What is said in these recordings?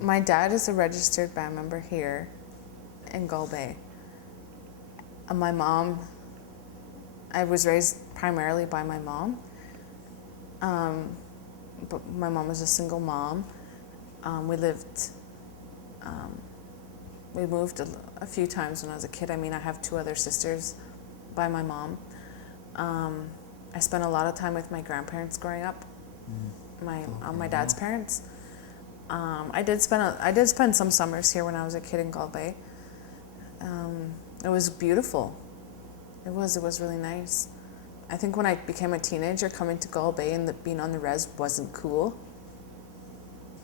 My dad is a registered band member here in Gull Bay. And my mom, I was raised primarily by my mom. But my mom was a single mom. We moved a few times when I was a kid. I mean, I have two other sisters by my mom. I spent a lot of time with my grandparents growing up, my dad's parents. I did spend some summers here when I was a kid in Gull Bay. It was beautiful. It was really nice. I think when I became a teenager, coming to Gull Bay and being on the res wasn't cool.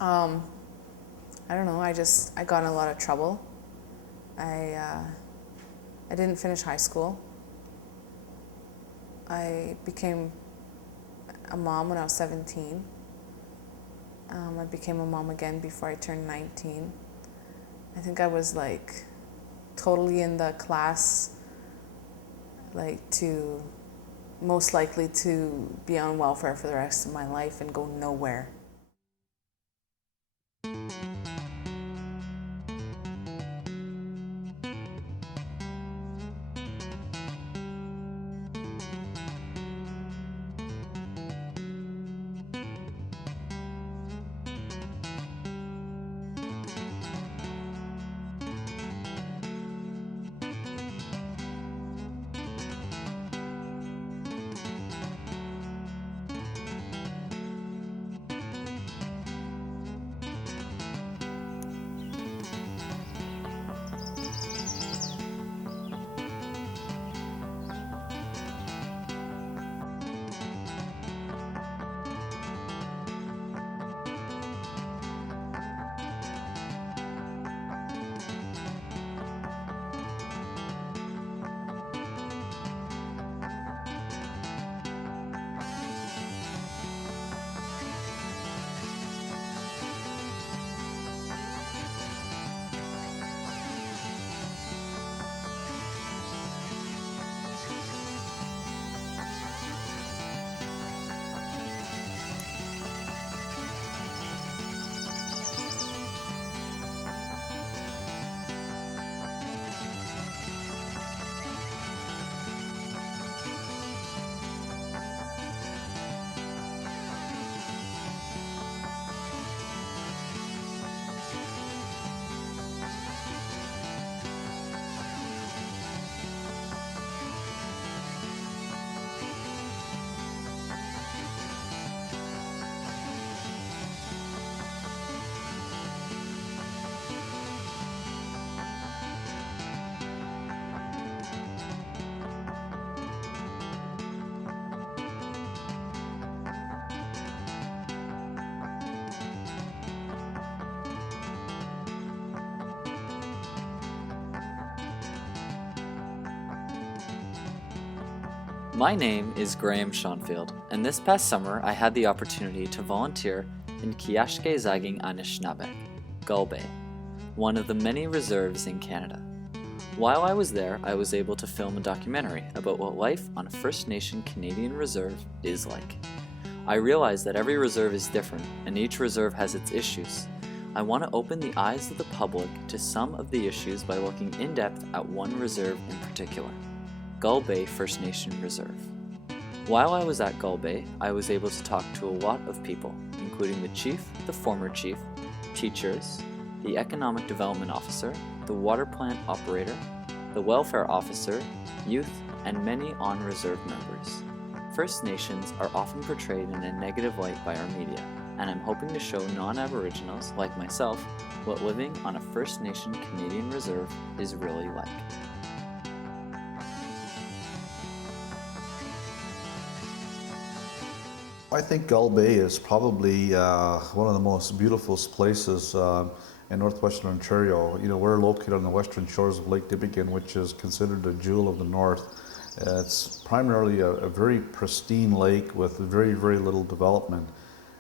I don't know. I got in a lot of trouble. I didn't finish high school. I became a mom when I was 17. I became a mom again before I turned 19. I think I was like totally in the class, like to most likely to be on welfare for the rest of my life and go nowhere. My name is Graham Schonfield, and this past summer I had the opportunity to volunteer in Kiashke Zaaging Anishinaabek, Gull Bay, one of the many reserves in Canada. While I was there, I was able to film a documentary about what life on a First Nation Canadian reserve is like. I realized that every reserve is different, and each reserve has its issues. I want to open the eyes of the public to some of the issues by looking in depth at one reserve in particular. Gull Bay First Nation Reserve. While I was at Gull Bay, I was able to talk to a lot of people, including the chief, the former chief, teachers, the economic development officer, the water plant operator, the welfare officer, youth, and many on-reserve members. First Nations are often portrayed in a negative light by our media, and I'm hoping to show non-Aboriginals like myself what living on a First Nation Canadian reserve is really like. I think Gull Bay is probably one of the most beautiful places in northwestern Ontario. You know, we're located on the western shores of Lake Dimmigan, which is considered the jewel of the north. It's primarily a very pristine lake with very, very little development.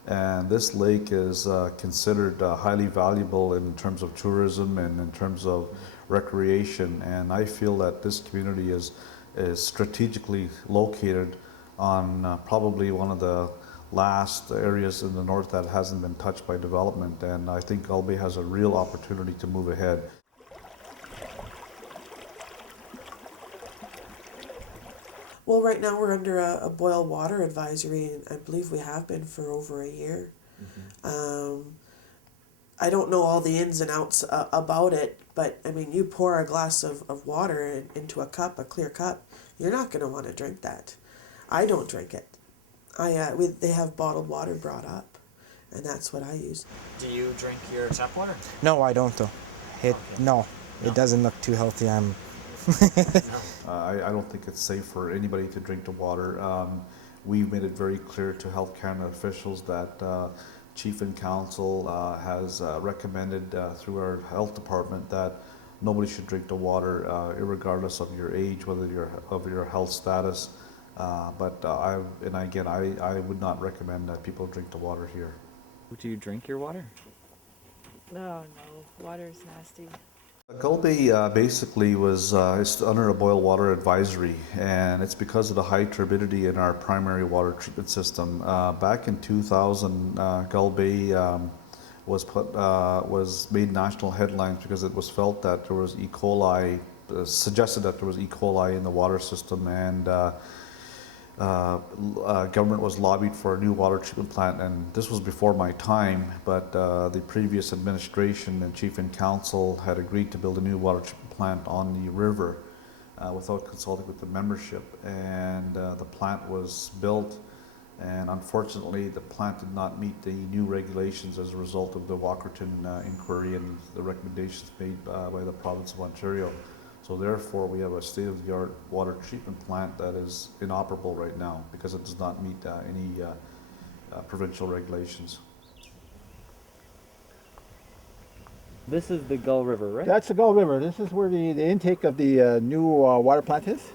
And this lake is considered highly valuable in terms of tourism and in terms of recreation. And I feel that this community is strategically located on probably one of the last areas in the north that hasn't been touched by development, and I think Gull Bay has a real opportunity to move ahead. Well, right now we're under a boil water advisory, and I believe we have been for over a year. I don't know all the ins and outs about it, but I mean, you pour a glass of water into a cup, a clear cup, you're not going to want to drink that. I don't drink it. They have bottled water brought up, and that's what I use. Do you drink your tap water? No, I don't though. No, it doesn't look too healthy. I don't think it's safe for anybody to drink the water. We've made it very clear to Health Canada officials that Chief and Council has recommended through our health department that nobody should drink the water, irregardless of your age, whether of your health status. But I would not recommend that people drink the water here. Do you drink your water? No, water's nasty. Gull Bay basically was it's under a boil water advisory, and it's because of the high turbidity in our primary water treatment system. Back in 2000, Gull Bay was made national headlines because it was felt that there was E. coli, suggested that there was E. coli in the water system, and government was lobbied for a new water treatment plant, and this was before my time, but the previous administration and Chief and Council had agreed to build a new water treatment plant on the river without consulting with the membership, and the plant was built, and unfortunately the plant did not meet the new regulations as a result of the Walkerton inquiry and the recommendations made by the province of Ontario. So therefore, we have a state-of-the-art water treatment plant that is inoperable right now because it does not meet any provincial regulations. This is the Gull River, right? That's the Gull River. This is where the intake of the new water plant is.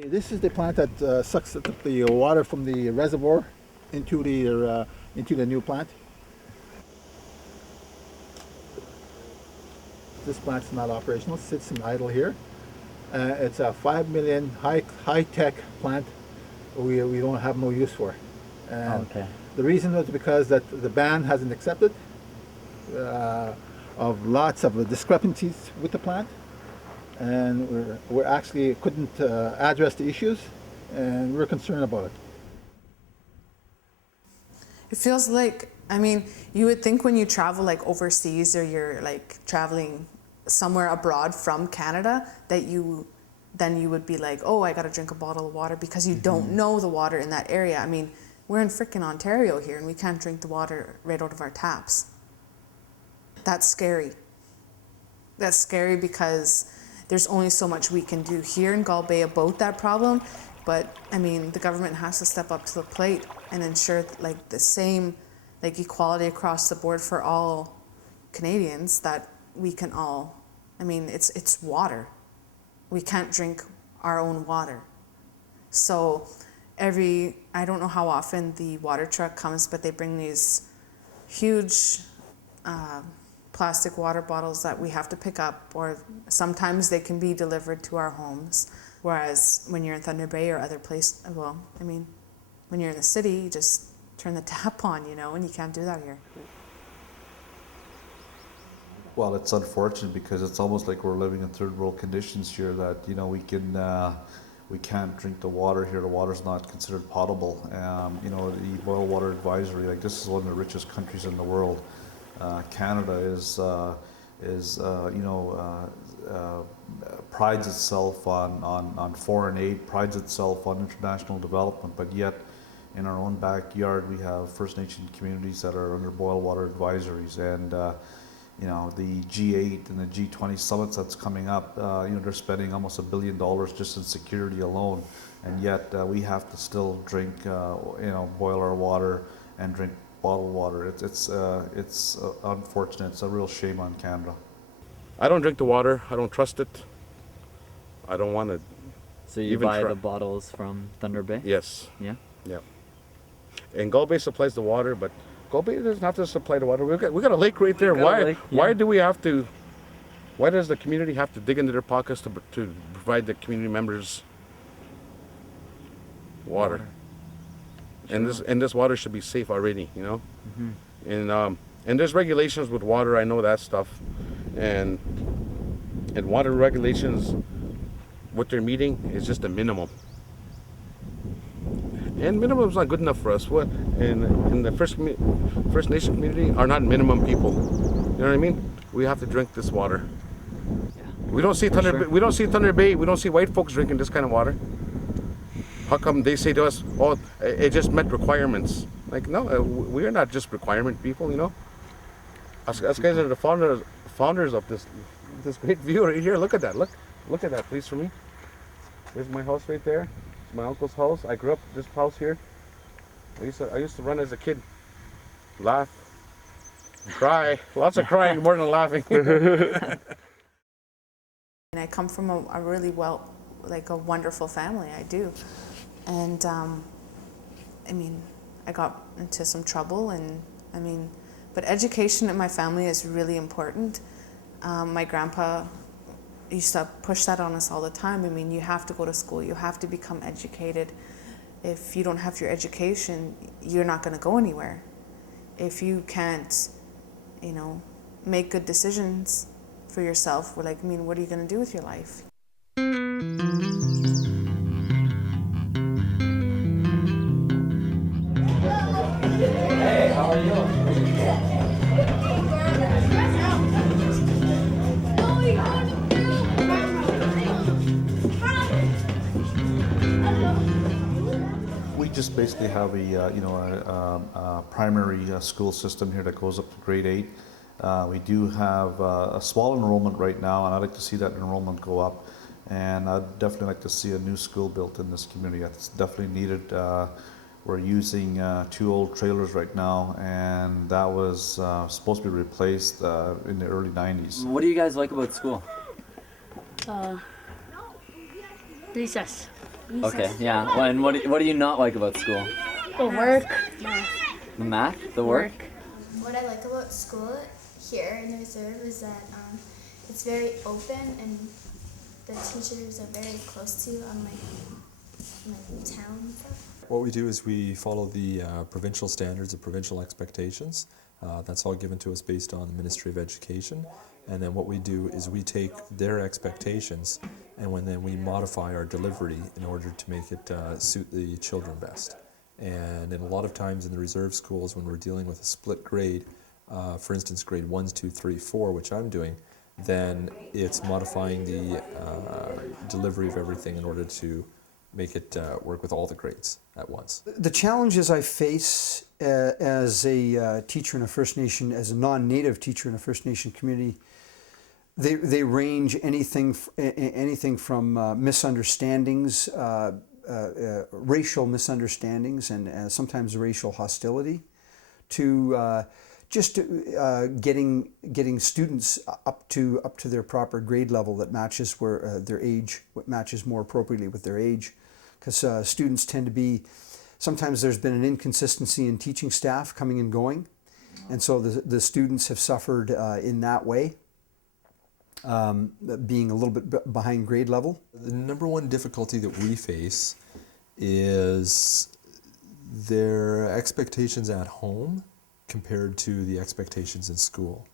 This is the plant that sucks the water from the reservoir into the new plant. This plant's not operational; it sits in idle here. It's a 5 million high-tech plant. We don't have no use for. And Okay. the reason is because that the ban hasn't accepted of lots of discrepancies with the plant. And we actually couldn't address the issues, and we're concerned about it. It feels like, I mean, you would think when you travel like overseas or you're like traveling somewhere abroad from Canada that you would be like, oh, I gotta drink a bottle of water because you don't know the water in that area. I mean, we're in freaking Ontario here and we can't drink the water right out of our taps. That's scary. That's scary because there's only so much we can do here in Gull Bay about that problem, but I mean, the government has to step up to the plate and ensure like the same, like equality across the board for all Canadians, that we can all, I mean, it's water. We can't drink our own water. So I don't know how often the water truck comes, but they bring these huge plastic water bottles that we have to pick up, or sometimes they can be delivered to our homes. Whereas when you're in Thunder Bay or other places, well, I mean, when you're in the city, you just turn the tap on, and you can't do that here. Well, it's unfortunate because it's almost like we're living in third world conditions here, that we can't drink the water here. The water's not considered potable. The boil water advisory, like, this is one of the richest countries in the world. Canada prides itself on foreign aid, prides itself on international development, but yet in our own backyard we have First Nation communities that are under boil water advisories, and the G8 and the G20 summits that's coming up, they're spending almost $1 billion just in security alone, and yet we have to still drink, boil our water and drink bottled water. It's unfortunate. It's a real shame on Canada. I don't drink the water. I don't trust it. I don't want to. So you buy the bottles from Thunder Bay? Yes. Yeah? Yeah. And Gull Bay supplies the water, but Gull Bay doesn't have to supply the water. We got a lake right there. Why do we have to Why does the community have to dig into their pockets to provide the community members water? And this water should be safe already, you know. And there's regulations with water. I know that stuff, and water regulations, what they're meeting is just a minimum. And minimum is not good enough for us. What in the First Nation community are not minimum people. You know what I mean? We have to drink this water. We don't see Thunder. We don't see Thunder Bay. We don't see white folks drinking this kind of water. How come they say to us, "Oh, it just met requirements"? Like, no, we are not just requirement people. You know, us guys are the founders of this great view right here. Look at that. Look at that, please, for me. There's my house right there. It's my uncle's house. I grew up this house here. I used to run as a kid, laugh, cry. Lots of crying, more than laughing. And I come from a really a wonderful family, I do. And I mean, I got into some trouble, and I mean, but education in my family is really important. My grandpa used to push that on us all the time. I mean, you have to go to school, you have to become educated. If you don't have your education, you're not going to go anywhere. If you can't, you know, make good decisions for yourself, I mean, what are you going to do with your life? Hey, how are you? We just basically have a primary school system here that goes up to grade 8. We do have a small enrollment right now, and I'd like to see that enrollment go up. And I'd definitely like to see a new school built in this community. It's definitely needed. We're using 2 old trailers right now, and that was supposed to be replaced in the early 90s. What do you guys like about school? Recess. Okay, yeah. Well, and what do you not like about school? The work. The math? The work? What I like about school here in the reserve is that it's very open, and the teachers are very close to you, unlike my town and stuff. What we do is we follow the provincial standards, the provincial expectations. That's all given to us based on the Ministry of Education. And then what we do is we take their expectations and then we modify our delivery in order to make it suit the children best. And in a lot of times in the reserve schools, when we're dealing with a split grade, for instance, grade 1, 2, 3, 4, which I'm doing, then it's modifying the delivery of everything in order to make it work with all the grades at once. The challenges I face as a teacher in a First Nation, as a non-native teacher in a First Nation community, they range anything from misunderstandings, racial misunderstandings, and sometimes racial hostility, to just getting students up to their proper grade level that matches where their age, what matches more appropriately with their age, because students tend to be, sometimes there's been an inconsistency in teaching staff coming and going, and so the students have suffered in that way, being a little bit behind grade level. The number one difficulty that we face is their expectations at home compared to the expectations in school.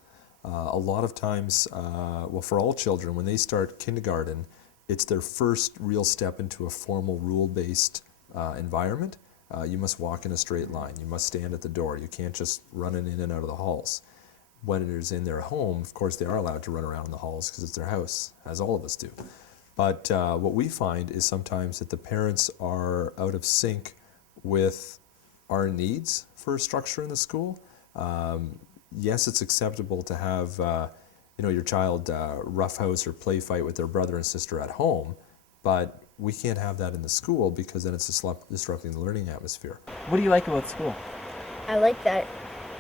A lot of times, well, for all children, when they start kindergarten, it's their first real step into a formal rule-based environment. You must walk in a straight line. You must stand at the door. You can't just run in and out of the halls. When it is in their home, of course, they are allowed to run around in the halls because it's their house, as all of us do. But what we find is sometimes that the parents are out of sync with our needs for structure in the school. Yes, it's acceptable to have your child roughhouse or play fight with their brother and sister at home, but we can't have that in the school because then it's disrupting the learning atmosphere. What do you like about school? I like that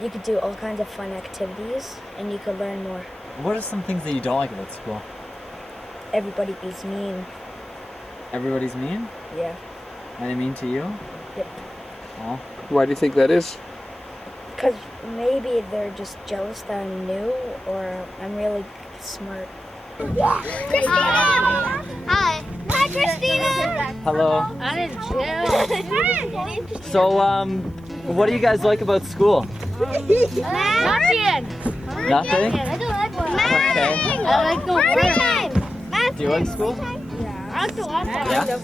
you could do all kinds of fun activities and you could learn more. What are some things that you don't like about school? Everybody is mean. Everybody's mean? Yeah. Are they mean to you? Yep. Oh. Why do you think that is? Because maybe they're just jealous that I'm new or I'm really smart. Christina! Hi. Hi, Christina! Hello. I'm in jail. So, what do you guys like about school? Nothing. Nothing? Math. Okay. I like the Time. Do you like school? I like the water. Yeah?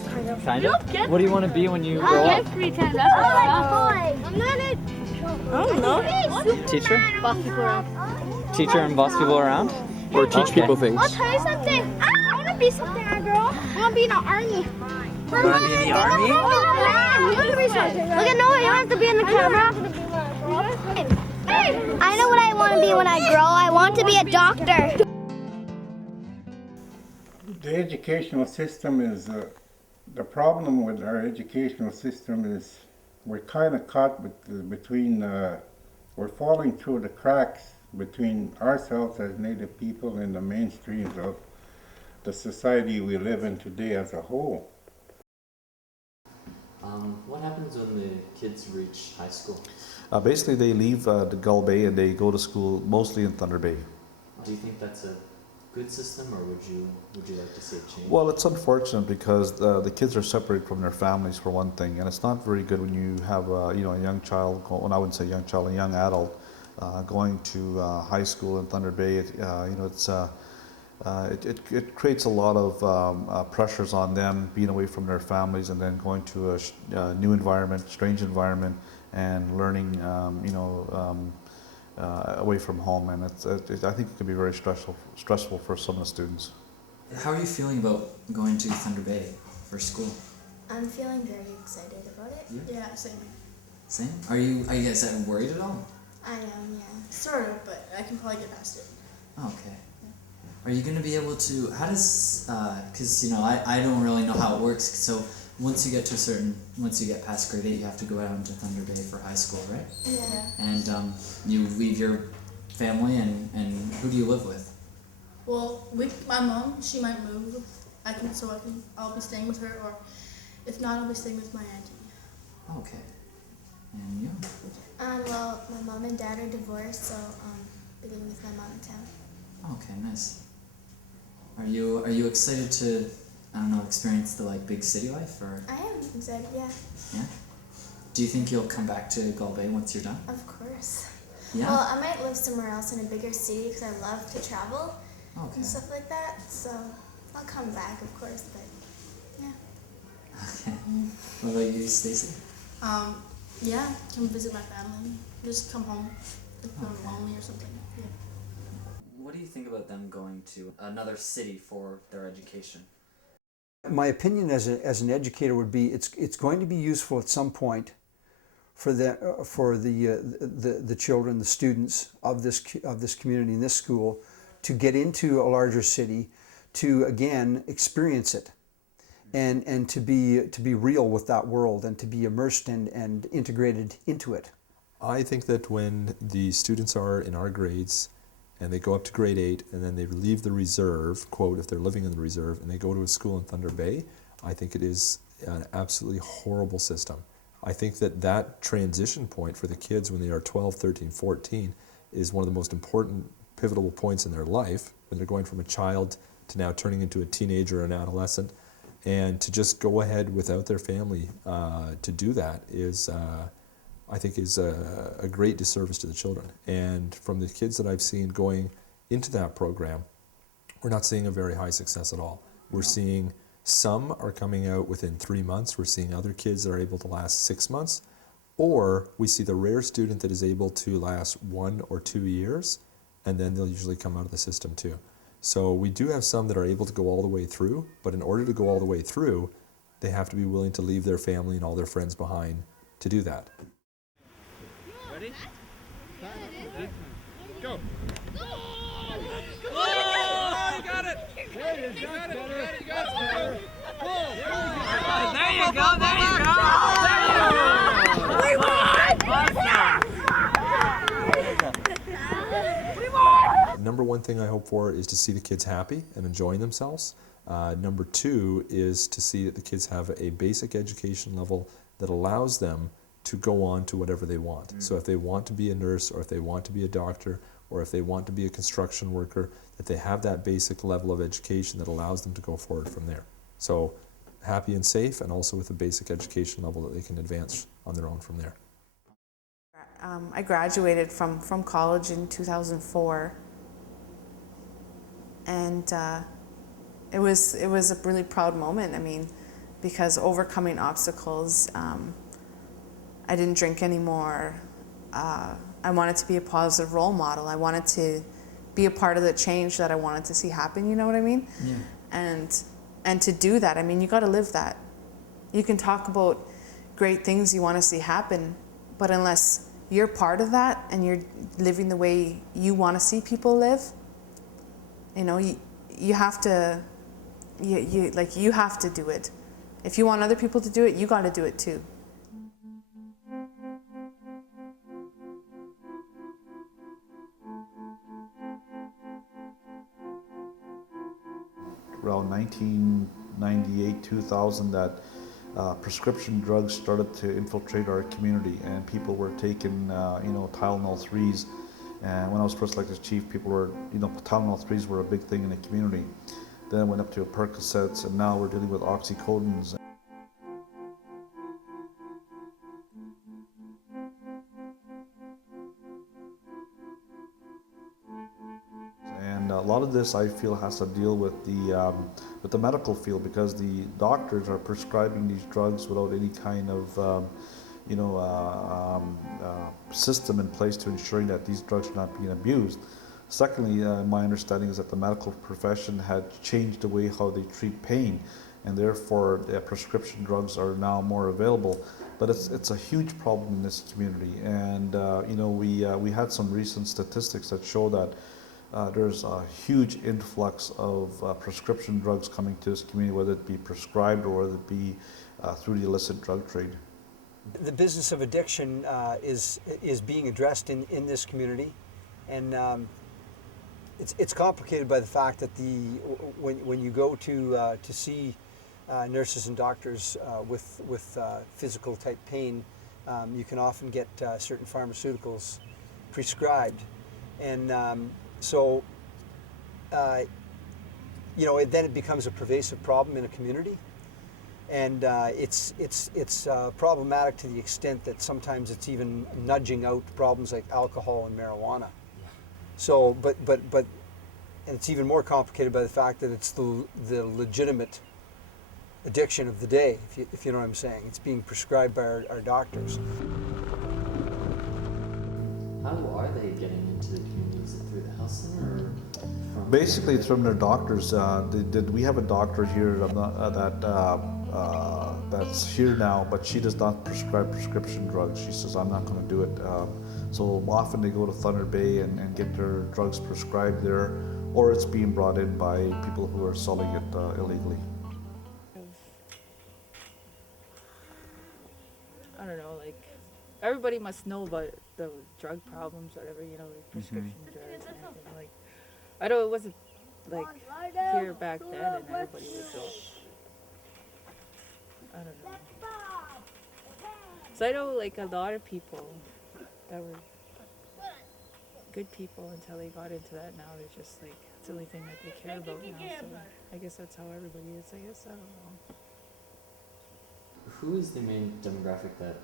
Kind of? What do you want to be when you grow up? Free time. That's what I'm not a... I don't know. Teacher? Boss people around. Teacher and boss people around? Or teach people things. I'll tell you something. I want to be something, girl. I want to be in the army. You want to be in the army? Look at Noah. You don't have to be in the camera. I know what I want to be when I grow. I want to be a doctor. The educational system is, the problem with our educational system is we're kind of caught between, we're falling through the cracks between ourselves as Native people and the mainstreams of the society we live in today as a whole. What happens when the kids reach high school? Basically, they leave the Gull Bay and they go to school mostly in Thunder Bay. Do you think that's a good system, or would you like to see it change? Well, it's unfortunate because the kids are separated from their families for one thing, and it's not very good when you have a young child. Well, I wouldn't say young child, a young adult going to high school in Thunder Bay. It creates a lot of pressures on them being away from their families and then going to a new environment, strange environment, and learning away from home, and I think it can be very stressful for some of the students. How are you feeling about going to Thunder Bay for school? I'm feeling very excited about it. Yeah? Same. Same? Are you guys worried at all? I am, yeah. Sort of, but I can probably get past it. Okay. Are you going to be able to, how does, because, I don't really know how it works, so once you get past grade 8, you have to go out into Thunder Bay for high school, right? Yeah. And you leave your family, and who do you live with? Well, my mom, she might move. I'll be staying with her, or if not, I'll be staying with my auntie. Okay. And you? Well, my mom and dad are divorced, so be living with my mom in town. Okay, nice. Are you excited to, experience the big city life, or? I am excited, yeah. Yeah? Do you think you'll come back to Gull Bay once you're done? Of course. Yeah? Well, I might live somewhere else in a bigger city because I love to travel Okay. and stuff like that. So I'll come back, of course, but yeah. Okay. What about you, Stacy? Yeah, come visit my family. Just come home if I'm lonely or something. Yeah. What do you think about them going to another city for their education? My opinion as an educator would be it's going to be useful at some point for the children, the students of this community in this school to get into a larger city, to again experience it, and to be real with that world and to be immersed and integrated into it. I think that when the students are in our grades and they go up to grade 8 and then they leave the reserve, quote, if they're living in the reserve, and they go to a school in Thunder Bay, I think it is an absolutely horrible system. I think that transition point for the kids when they are 12, 13, 14 is one of the most important pivotal points in their life, when they're going from a child to now turning into a teenager or an adolescent, and to just go ahead without their family to do that is I think is a great disservice to the children. And from the kids that I've seen going into that program, we're not seeing a very high success at all. We're seeing some are coming out within 3 months. We're seeing other kids that are able to last 6 months. Or we see the rare student that is able to last 1 or 2 years, and then they'll usually come out of the system too. So we do have some that are able to go all the way through, but in order to go all the way through, they have to be willing to leave their family and all their friends behind to do that. Ready? Go! Oh, you got it! You got it! You got it! You got it! There you go! There you go! We won! Number one thing I hope for is to see the kids happy and enjoying themselves. Number two is to see that the kids have a basic education level that allows them to go on to whatever they want. So if they want to be a nurse or if they want to be a doctor, or if they want to be a construction worker, that they have that basic level of education that allows them to go forward from there. So happy and safe, and also with a basic education level that they can advance on their own from there. I graduated from college in 2004, and it was a really proud moment. I mean, because overcoming obstacles, I didn't drink anymore. I wanted to be a positive role model. I wanted to be a part of the change that I wanted to see happen. You know what I mean? Yeah. And to do that, I mean, you got to live that. You can talk about great things you want to see happen, but unless you're part of that and you're living the way you want to see people live, you know, you have to, you have to do it. If you want other people to do it, you got to do it too. Around 1998, 2000, that prescription drugs started to infiltrate our community, and people were taking, Tylenol 3s. And when I was first elected as chief, people were, Tylenol 3s were a big thing in the community. Then it went up to Percocets, and now we're dealing with oxycodons. And a lot of this, I feel, has to deal with the medical field, because the doctors are prescribing these drugs without any kind of system in place to ensuring that these drugs are not being abused. Secondly, my understanding is that the medical profession had changed the way how they treat pain, and therefore prescription drugs are now more available. But it's a huge problem in this community, and we had some recent statistics that show that there's a huge influx of prescription drugs coming to this community, whether it be prescribed or whether it be through the illicit drug trade. The business of addiction is being addressed in this community, and it's complicated by the fact that when you go to see nurses and doctors with physical type pain, you can often get certain pharmaceuticals prescribed, and so then it becomes a pervasive problem in a community. And it's problematic to the extent that sometimes it's even nudging out problems like alcohol and marijuana. So, but and it's even more complicated by the fact that it's the legitimate addiction of the day, if you know what I'm saying. It's being prescribed by our doctors. How are they getting into the community? Is it through the health center or from? Basically, it's from their doctors. We have a doctor here that's here now, but she does not prescribe prescription drugs. She says, I'm not going to do it. So often they go to Thunder Bay and get their drugs prescribed there, or it's being brought in by people who are selling it illegally. I don't know, like, everybody must know about the drug problems, whatever, like prescription drugs and everything. Like, I know it wasn't like here back then and everybody would go. I don't know. So I know like a lot of people that were good people until they got into that. Now they're just like, it's the only thing that they care about now. So I guess that's how everybody is. I guess, I don't know. Who is the main demographic that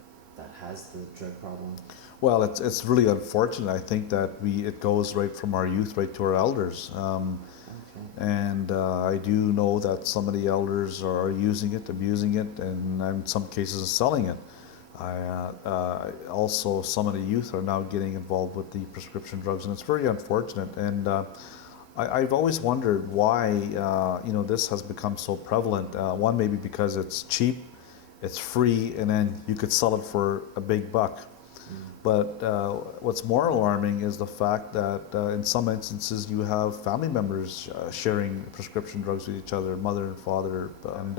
has the drug problem? Well, it's really unfortunate. I think that it goes right from our youth right to our elders. And I do know that some of the elders are using it, abusing it, and in some cases selling it. Also, some of the youth are now getting involved with the prescription drugs, and it's very unfortunate. And I've always wondered why this has become so prevalent. One, maybe because it's cheap, it's free, and then you could sell it for a big buck. But what's more alarming is the fact that in some instances you have family members sharing prescription drugs with each other, mother and father. And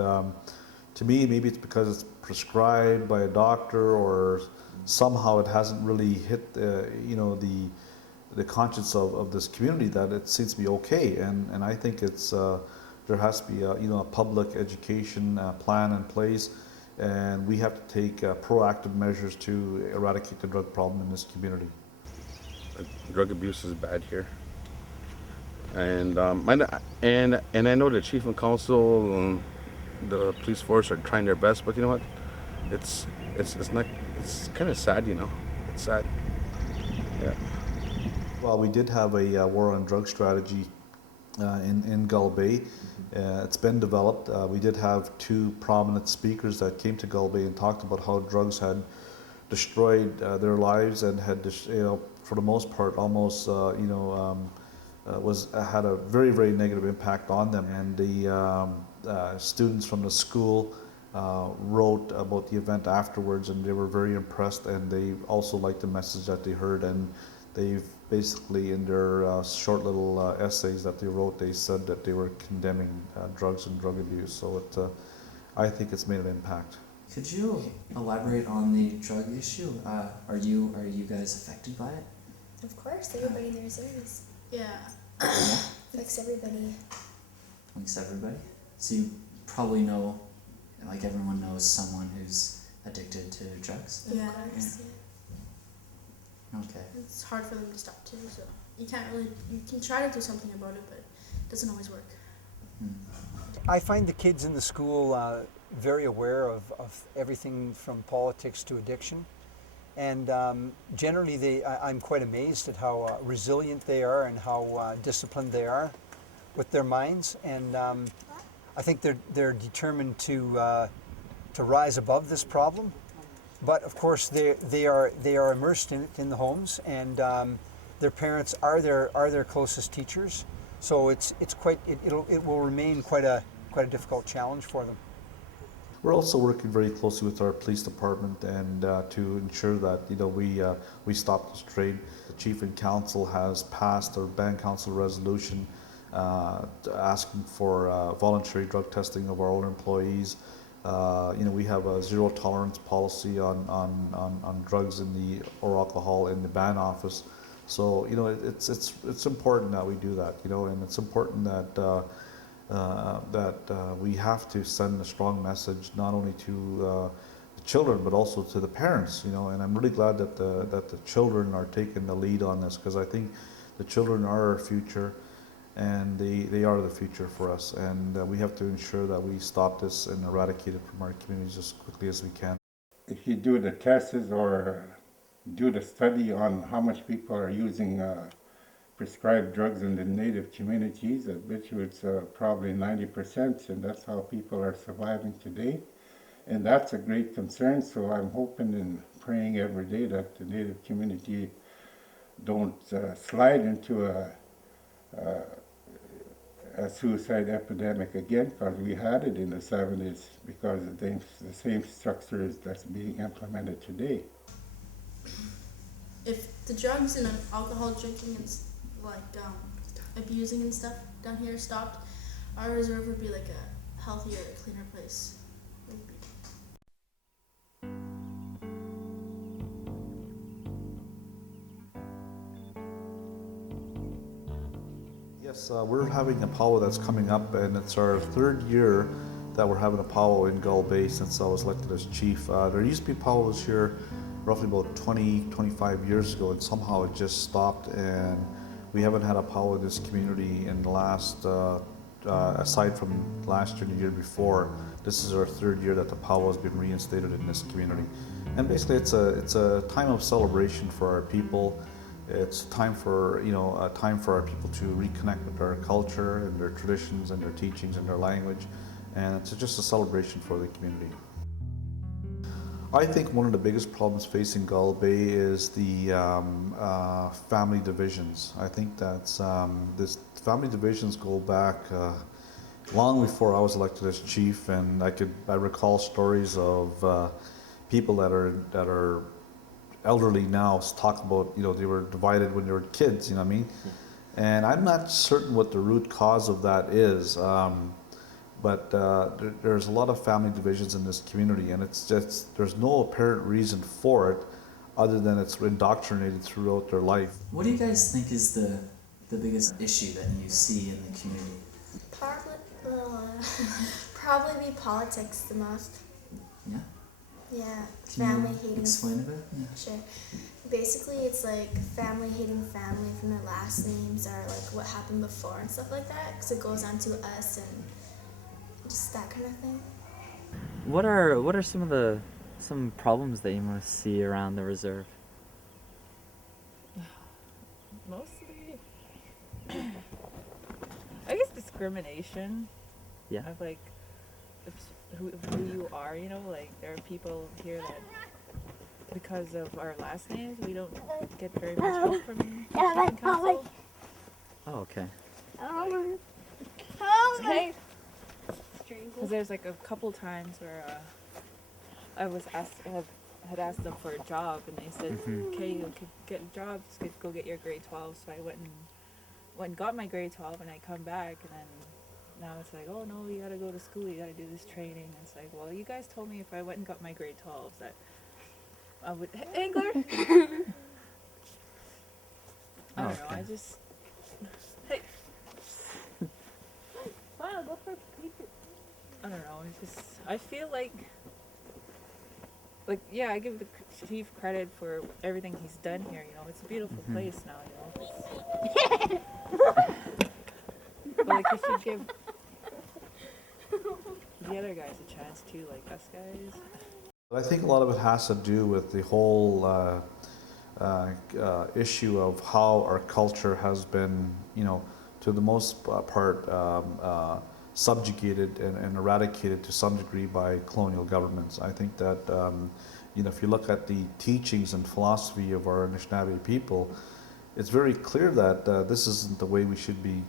to me, maybe it's because it's prescribed by a doctor, or somehow it hasn't really hit the conscience of this community that it seems to be okay. And I think it's there has to be a public education plan in place. And we have to take proactive measures to eradicate the drug problem in this community. drug abuse is bad here. And I know the chief and council and the police force are trying their best, but you know what? It's not. It's kind of sad, you know. It's sad. Yeah. Well, we did have a war on drug strategy in Gull Bay. It's been developed. We did have two prominent speakers that came to Gull Bay and talked about how drugs had destroyed their lives and had, for the most part, almost, had a very, very negative impact on them. And the students from the school wrote about the event afterwards, and they were very impressed, and they also liked the message that they heard. And they've basically, in their short little essays that they wrote, they said that they were condemning drugs and drug abuse. So I think it's made an impact. Could you elaborate on the drug issue? Are you guys affected by it? Of course, everybody in the reserve is. Yeah. Affects everybody. Affects everybody? So you probably know, like everyone knows someone who's addicted to drugs? Yeah. Of course, yeah. Okay. It's hard for them to stop too, so you can try to do something about it, but it doesn't always work. I find the kids in the school very aware of everything from politics to addiction. And generally, I'm quite amazed at how resilient they are and how disciplined they are with their minds. And I think they're determined to rise above this problem. But of course, they are immersed in it in the homes, and their parents are their closest teachers. So it will remain quite a difficult challenge for them. We're also working very closely with our police department and to ensure that we stop this trade. The chief and council has passed our band council resolution asking for voluntary drug testing of our own employees. We have a zero tolerance policy on drugs or alcohol in the band office. So it's important that we do that. And it's important that we have to send a strong message not only to the children but also to the parents. And I'm really glad that the children are taking the lead on this, because I think the children are our future, and they are the future for us, and we have to ensure that we stop this and eradicate it from our communities as quickly as we can. If you do the tests or do the study on how much people are using prescribed drugs in the native communities, I bet you it's probably 90%, and that's how people are surviving today. And that's a great concern, so I'm hoping and praying every day that the native community don't slide into a suicide epidemic again, because we had it in the 70s because of the same structures that's being implemented today. If the drugs and alcohol drinking and abusing and stuff down here stopped, our reserve would be like a healthier, cleaner place. Yes, we're having a powwow that's coming up, and it's our third year that we're having a powwow in Gull Bay since I was elected as chief. There used to be powwows here roughly about 25 years ago, and somehow it just stopped, and we haven't had a powwow in this community in the last, aside from last year and the year before. This is our third year that the powwow has been reinstated in this community. And basically it's a time of celebration for our people. It's time for our people to reconnect with their culture and their traditions and their teachings and their language, and it's just a celebration for the community. I think one of the biggest problems facing Gull Bay is the family divisions. I think that's this family divisions go back long before I was elected as chief, and I recall stories of people that are elderly now talk about they were divided when they were kids. You know what I mean? And I'm not certain what the root cause of that is. But there's a lot of family divisions in this community, and there's no apparent reason for it other than it's indoctrinated throughout their life. What do you guys think is the biggest issue that you see in the community? Probably be politics the most. Yeah? Yeah, Can family you hating. explain a bit? Yeah. Sure. basically it's like family hating family from their last names or like what happened before and stuff like that, because it goes on to us and just that kind of thing. What are some problems that you must see around the reserve? Mostly, I guess discrimination. Yeah. Of like who you are, you know, like there are people here that because of our last names we don't get very much help from student council. Oh, okay. Hey. Because there's like a couple times where I was had asked them for a job and they said, okay, you could get a job, just go get your grade 12. So I went and got my grade 12 and I come back and then now it's like, oh no, you gotta go to school, you gotta do this training. And it's like, well, you guys told me if I went and got my grade 12s that I would, Angler! I don't know, I just, hey. Wow, go for a picture. I don't know, it's just, I feel like, yeah, I give the chief credit for everything he's done here, you know, it's a beautiful place now, you know. But like, he should give the other guys a chance too, like us guys. I think a lot of it has to do with the whole issue of how our culture has been, you know, to the most part subjugated and eradicated to some degree by colonial governments. I think that, you know, if you look at the teachings and philosophy of our Anishinaabe people, it's very clear that this isn't the way we should be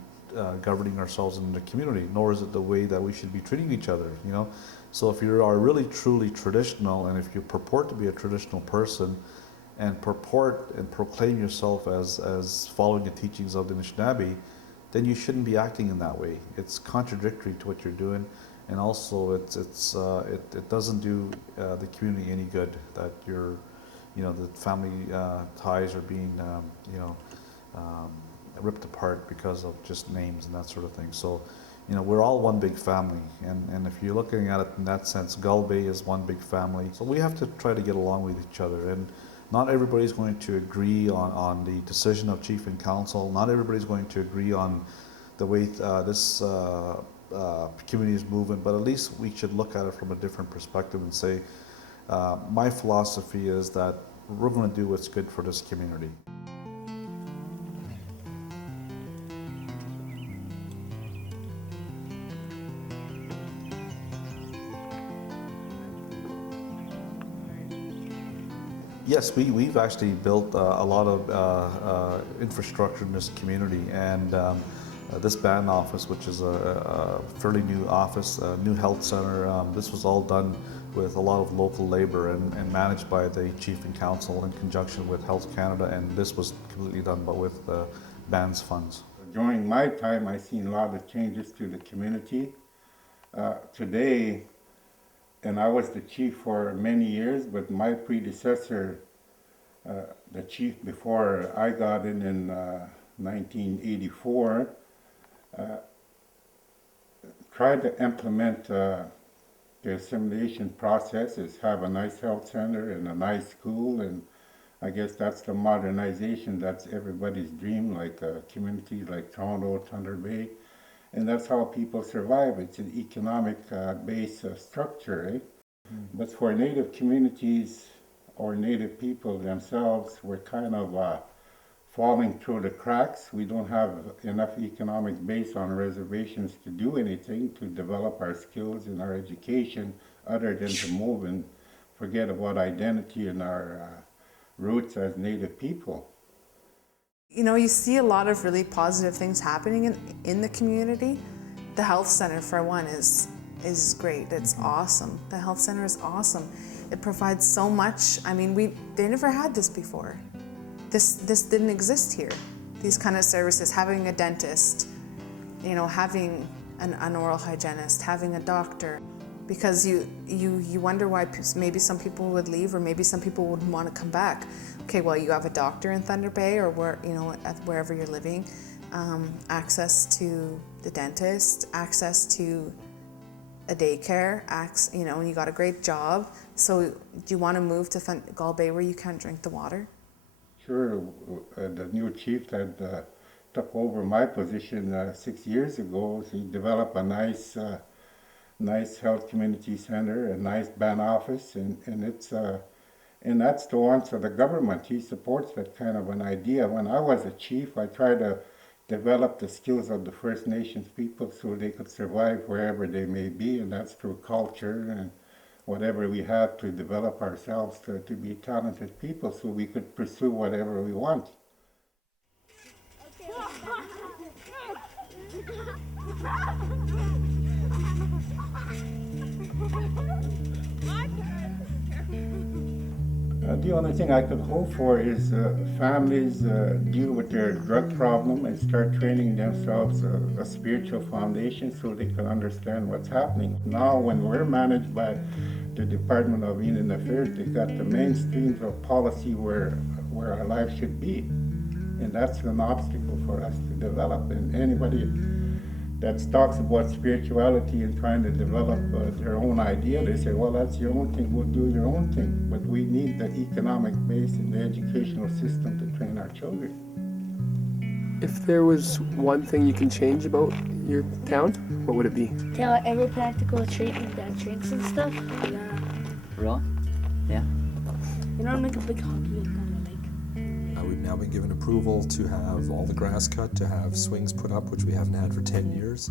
governing ourselves in the community, nor is it the way that we should be treating each other, you know. So if you are really truly traditional, and if you purport to be a traditional person, and purport and proclaim yourself as following the teachings of the Anishinaabe, then you shouldn't be acting in that way. It's contradictory to what you're doing, and also it doesn't do the community any good that you're, you know, the family ties are being, you know, ripped apart because of just names and that sort of thing. So, you know, we're all one big family, and if you're looking at it in that sense, Gull Bay is one big family. So we have to try to get along with each other, and not everybody's going to agree on the decision of Chief and Council. Not everybody's going to agree on the way this community is moving, but at least we should look at it from a different perspective and say, my philosophy is that we're going to do what's good for this community. Yes, we've actually built a lot of infrastructure in this community, and this band office, which is a fairly new office, a new health center, this was all done with a lot of local labor and managed by the Chief and Council in conjunction with Health Canada, and this was completely done but with the band's funds. During my time, I've seen a lot of changes to the community. Today, and I was the chief for many years, but my predecessor, the chief before I got in 1984, tried to implement the assimilation processes, have a nice health center and a nice school, and I guess that's the modernization, that's everybody's dream, like communities like Toronto, Thunder Bay. And that's how people survive. It's an economic based structure, eh? But for Native communities or Native people themselves, we're kind of falling through the cracks. We don't have enough economic base on reservations to do anything, to develop our skills and our education, other than to move and forget about identity and our roots as Native people. You know, you see a lot of really positive things happening in the community. The health center, for one, is great. It's awesome. The health center is awesome. It provides so much. I mean, they never had this before. This didn't exist here. These kind of services, having a dentist, you know, having an oral hygienist, having a doctor, because you wonder why maybe some people would leave, or maybe some people would want to come back. Okay, well, you have a doctor in Thunder Bay, or wherever you're living, access to the dentist, access to a daycare, you know, and you got a great job. So do you want to move to Gull Bay where you can't drink the water? sure the new chief that took over my position 6 years ago, he developed a nice health community center, a nice band office, and it's and that's to answer the government. He supports that kind of an idea. When I was a chief, I tried to develop the skills of the First Nations people so they could survive wherever they may be, and that's through culture and whatever we have to develop ourselves to be talented people so we could pursue whatever we want. The only thing I could hope for is families deal with their drug problem and start training themselves a spiritual foundation so they can understand what's happening. Now when we're managed by the Department of Indian Affairs, they got the mainstreams of policy where our life should be. And that's an obstacle for us to develop. And anybody that talks about spirituality and trying to develop their own idea, they say, well, that's your own thing, we'll do your own thing. But we need the economic base and the educational system to train our children. If there was one thing you can change about your town, what would it be? Tell every practical treatment that drinks and stuff. Yeah. Really? Yeah. You know, make a big hockey rink on the lake. We've now been given approval to have all the grass cut, to have swings put up, which we haven't had for 10 years.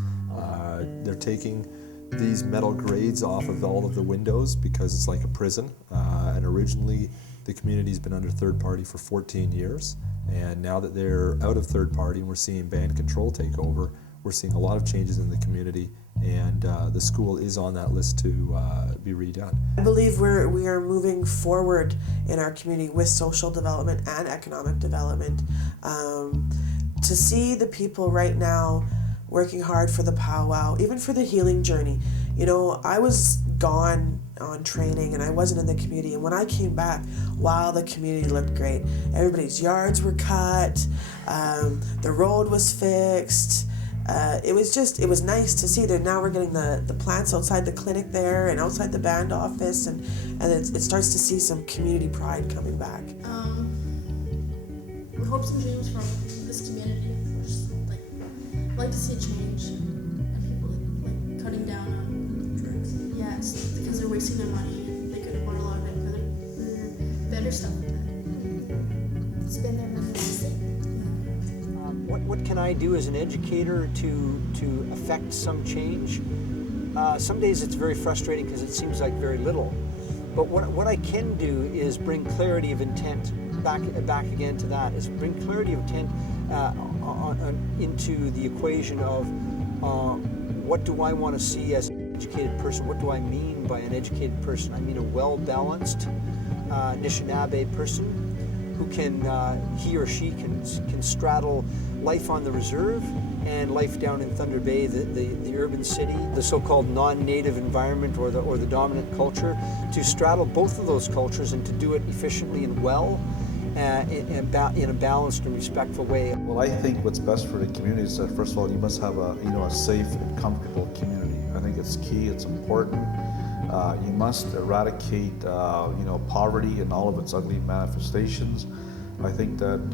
They're taking these metal grades off of all of the windows because it's like a prison. And originally, the community's been under third party for 14 years. And now that they're out of third party and we're seeing band control take over, we're seeing a lot of changes in the community, and the school is on that list to be redone. I believe we are moving forward in our community with social development and economic development. To see the people right now working hard for the powwow, even for the healing journey. You know, I was gone on training and I wasn't in the community, and when I came back, wow, the community looked great. Everybody's yards were cut, the road was fixed. It was nice to see that now we're getting the plants outside the clinic there and outside the band office, and it starts to see some community pride coming back. Hopes and dreams from this community. Just like to see a change and people like cutting down on drugs. Yeah, it's because they're wasting their money and they could have bought a lot of it for better stuff than that. Spend their money wisely. What can I do as an educator to affect some change? Some days it's very frustrating because it seems like very little. But what I can do is bring clarity of intent, back again to that, is bring clarity of intent into the equation of what do I want to see as an educated person? What do I mean by an educated person? I mean a well-balanced Anishinaabe person who can, he or she can straddle life on the reserve and life down in Thunder Bay, the urban city, the so-called non-native environment or the dominant culture, to straddle both of those cultures and to do it efficiently and well in a balanced and respectful way. Well, I think what's best for the community is that, first of all, you must have a safe and comfortable community. I think it's key, it's important. You must eradicate poverty and all of its ugly manifestations. I think that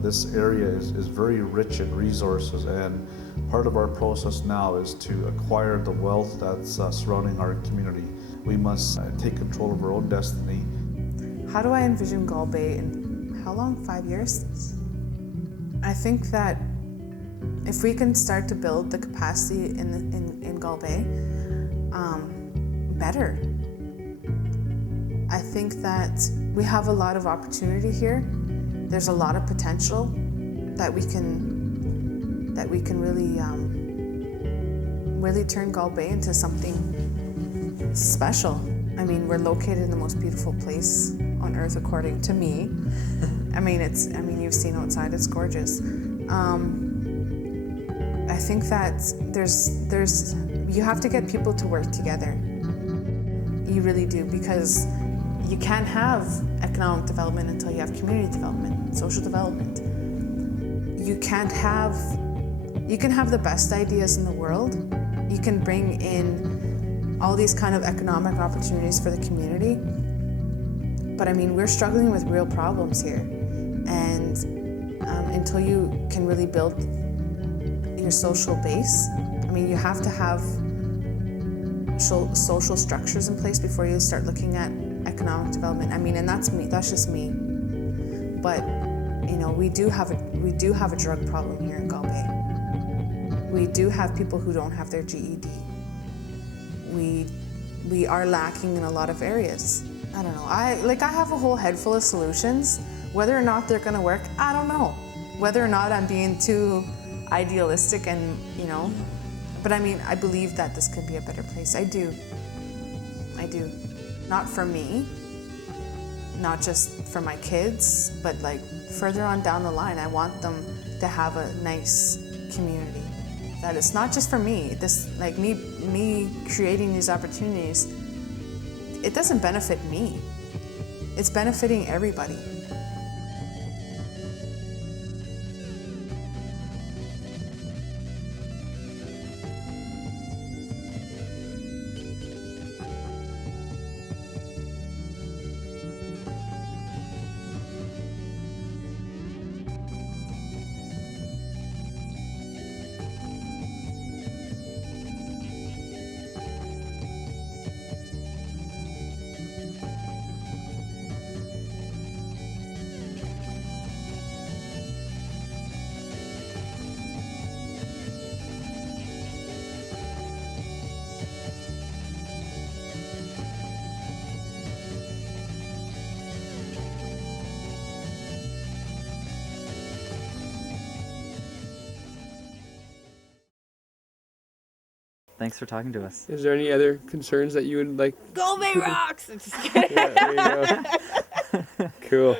this area is very rich in resources, and part of our process now is to acquire the wealth that's surrounding our community. We must take control of our own destiny. How do I envision Gull Bay in how long? 5 years? I think that if we can start to build the capacity in Gull Bay, better. I think that we have a lot of opportunity here. There's a lot of potential that we can really turn Gull Bay into something special. I mean, we're located in the most beautiful place on earth, according to me. I mean, you've seen outside; it's gorgeous. I think that you have to get people to work together. You really do, because you can't have economic development until you have community development, social development. You can have the best ideas in the world. You can bring in all these kind of economic opportunities for the community. But I mean, we're struggling with real problems here. And until you can really build your social base, I mean, you have to have social structures in place before you start looking at economic development. I mean, and that's me, that's just me. But, you know, we do have a drug problem here in Gull Bay. We do have people who don't have their GED. We are lacking in a lot of areas. I don't know. I have a whole head full of solutions. Whether or not they're gonna work, I don't know. Whether or not I'm being too idealistic and, you know, but I mean, I believe that this could be a better place. I do. Not for me, not just for my kids, but like further on down the line, I want them to have a nice community. That it's not just for me. This, like me creating these opportunities, it doesn't benefit me. It's benefiting everybody. Thanks for talking to us. Is there any other concerns that you would like? Gull Bay rocks! I'm just kidding. Yeah, there you go. Cool.